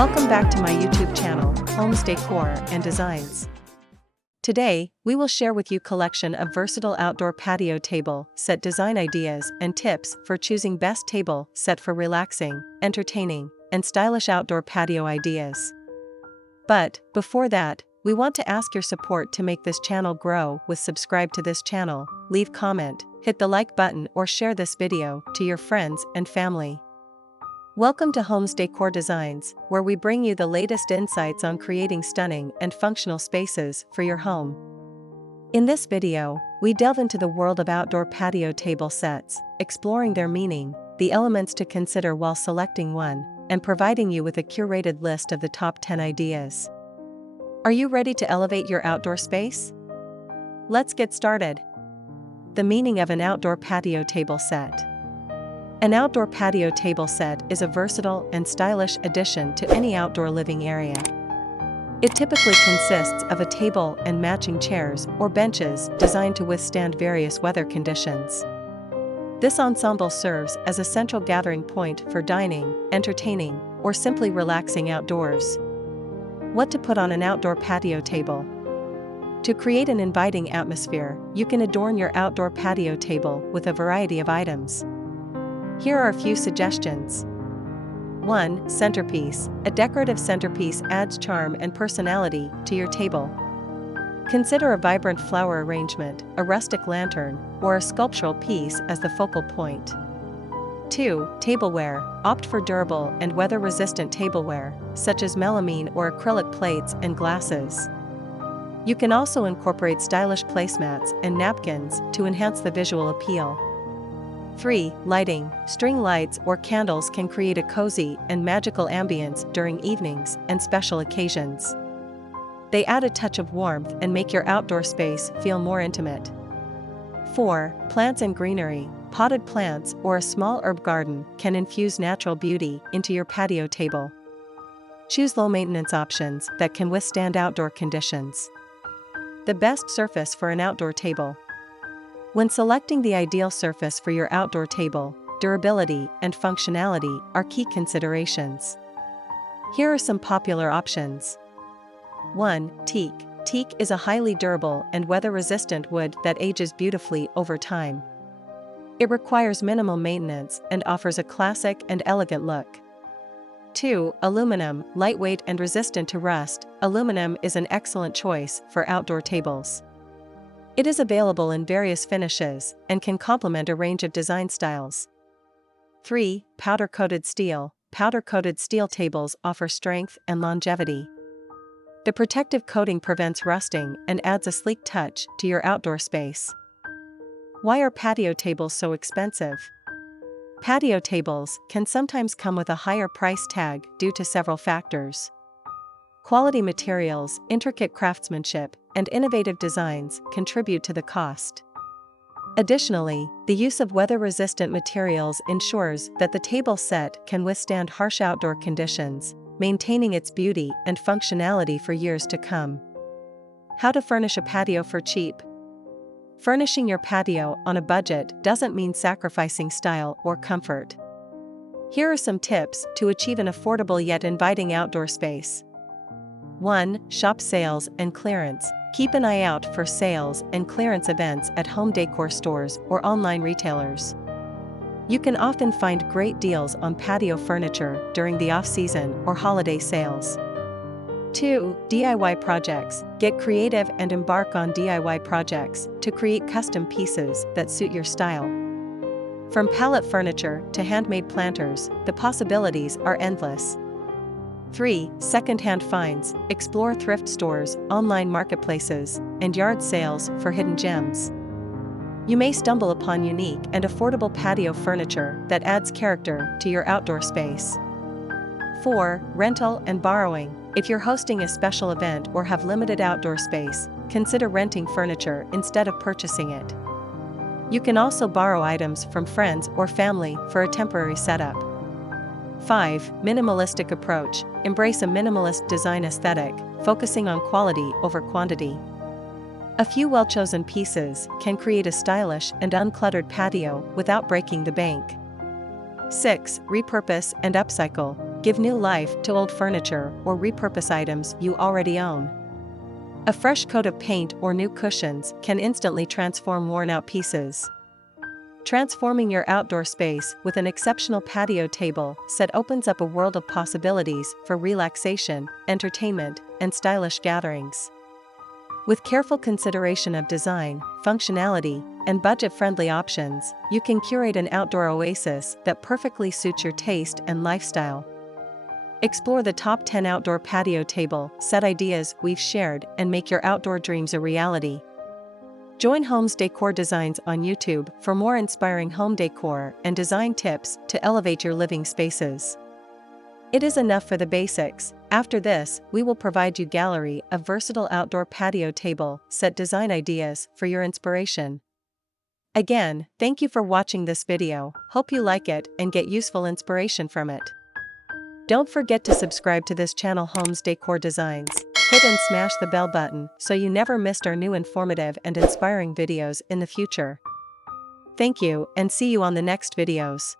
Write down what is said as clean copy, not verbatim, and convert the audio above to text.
Welcome back to my YouTube channel, Homes Decor and Designs. Today, we will share with you a collection of versatile outdoor patio table set design ideas and tips for choosing best table set for relaxing, entertaining, and stylish outdoor patio ideas. But, before that, we want to ask your support to make this channel grow with subscribe to this channel, leave comment, hit the like button or share this video to your friends and family. Welcome to Homes Decor Designs, where we bring you the latest insights on creating stunning and functional spaces for your home. In this video, we delve into the world of outdoor patio table sets, exploring their meaning, the elements to consider while selecting one, and providing you with a curated list of the top 10 ideas. Are you ready to elevate your outdoor space? Let's get started. The meaning of an outdoor patio table set. An outdoor patio table set is a versatile and stylish addition to any outdoor living area. It typically consists of a table and matching chairs or benches designed to withstand various weather conditions. This ensemble serves as a central gathering point for dining, entertaining, or simply relaxing outdoors. What to put on an outdoor patio table? To create an inviting atmosphere, you can adorn your outdoor patio table with a variety of items. Here are a few suggestions. 1. Centerpiece. A decorative centerpiece adds charm and personality to your table. Consider a vibrant flower arrangement, a rustic lantern, or a sculptural piece as the focal point. 2. Tableware. Opt for durable and weather-resistant tableware, such as melamine or acrylic plates and glasses. You can also incorporate stylish placemats and napkins to enhance the visual appeal. 3. Lighting. String lights or candles can create a cozy and magical ambience during evenings and special occasions. They add a touch of warmth and make your outdoor space feel more intimate. 4. Plants and greenery. Potted plants or a small herb garden can infuse natural beauty into your patio table. Choose low-maintenance options that can withstand outdoor conditions. The best surface for an outdoor table. When selecting the ideal surface for your outdoor table, durability and functionality are key considerations. Here are some popular options. 1. Teak. Teak is a highly durable and weather-resistant wood that ages beautifully over time. It requires minimal maintenance and offers a classic and elegant look. 2. Aluminum. Lightweight and resistant to rust, aluminum is an excellent choice for outdoor tables. It is available in various finishes and can complement a range of design styles. 3. Powder-coated steel. Powder-coated steel tables offer strength and longevity. The protective coating prevents rusting and adds a sleek touch to your outdoor space. Why are patio tables so expensive? Patio tables can sometimes come with a higher price tag due to several factors. Quality materials, intricate craftsmanship, and innovative designs contribute to the cost. Additionally, the use of weather-resistant materials ensures that the table set can withstand harsh outdoor conditions, maintaining its beauty and functionality for years to come. How to furnish a patio for cheap? Furnishing your patio on a budget doesn't mean sacrificing style or comfort. Here are some tips to achieve an affordable yet inviting outdoor space. 1. Shop sales and clearance. Keep an eye out for sales and clearance events at home decor stores or online retailers. You can often find great deals on patio furniture during the off-season or holiday sales. 2. DIY projects. Get creative and embark on DIY projects to create custom pieces that suit your style. From pallet furniture to handmade planters, the possibilities are endless. 3. Second-hand finds. Explore thrift stores, online marketplaces, and yard sales for hidden gems. You may stumble upon unique and affordable patio furniture that adds character to your outdoor space. 4. Rental and borrowing. If you're hosting a special event or have limited outdoor space, consider renting furniture instead of purchasing it. You can also borrow items from friends or family for a temporary setup. 5. Minimalistic approach. Embrace a minimalist design aesthetic, focusing on quality over quantity. A few well-chosen pieces can create a stylish and uncluttered patio without breaking the bank. 6. Repurpose and upcycle. give new life to old furniture or repurpose items you already own. A fresh coat of paint or new cushions can instantly transform worn-out pieces. Transforming your outdoor space with an exceptional patio table set opens up a world of possibilities for relaxation, entertainment, and stylish gatherings. With careful consideration of design, functionality, and budget-friendly options, you can curate an outdoor oasis that perfectly suits your taste and lifestyle. Explore the top 10 outdoor patio table set ideas we've shared and make your outdoor dreams a reality. Join Homes Decor Designs on YouTube for more inspiring home decor and design tips to elevate your living spaces. It is enough for the basics. After this, we will provide you gallery of versatile outdoor patio table set design ideas for your inspiration. Again, thank you for watching this video. Hope you like it and get useful inspiration from it. Don't forget to subscribe to this channel Homes Decor Designs. Hit and smash the bell button so you never missed our new informative and inspiring videos in the future. Thank you and see you on the next videos.